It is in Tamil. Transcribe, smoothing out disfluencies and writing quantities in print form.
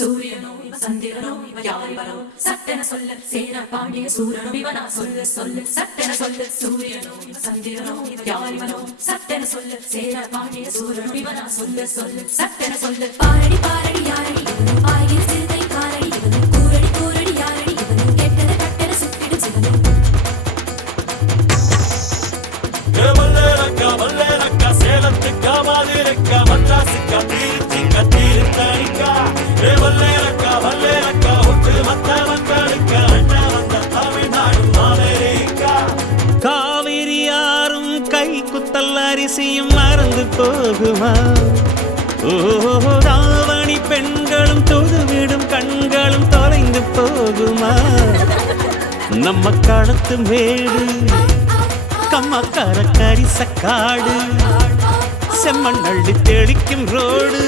சூரியனோ சந்திரனோ யாரிவனோ சட்டென சொல்ல சேர பாண்டிய சூரனோ இவனா சொல்லு சொல்லு சட்டென சொல்லு சூரியனோ சந்திரனோ யாரிவனோ சட்டென சொல்ல சேர பாண்டிய சூரனோ இவனா சொல்லு சொல்லு சட்டென சொல்லு பாரடி பாரடி யாரடி பாயில் சிறுத்தை காரடி கூரடி கூரடி யாரடி கேட்டத கட்டென சுத்திடு சிவனோ மல்லேரக்கா சேலத்துக்கா மாதிரக்கா மദ്രാസിக்கா திருச்சிக்கா திருத்தணிக்கா மல்லேரக்கா ஒட்டு மத்த மக்களுக்கா அண்ணா வந்த தமிழ்நாடு அமெரிக்கா காவிரி யாரும் கை குத்தல் அரிசியும் மறந்து போகுமா ஓ ராவணி பெண்களும் தொழுவிடும் கண்களும் தொலைந்து போகுமா நம்ம களத்து மேடு கம்மக்கார கரிசக்காடு செம்மண் அள்ளி தெளிக்கும் ரோடு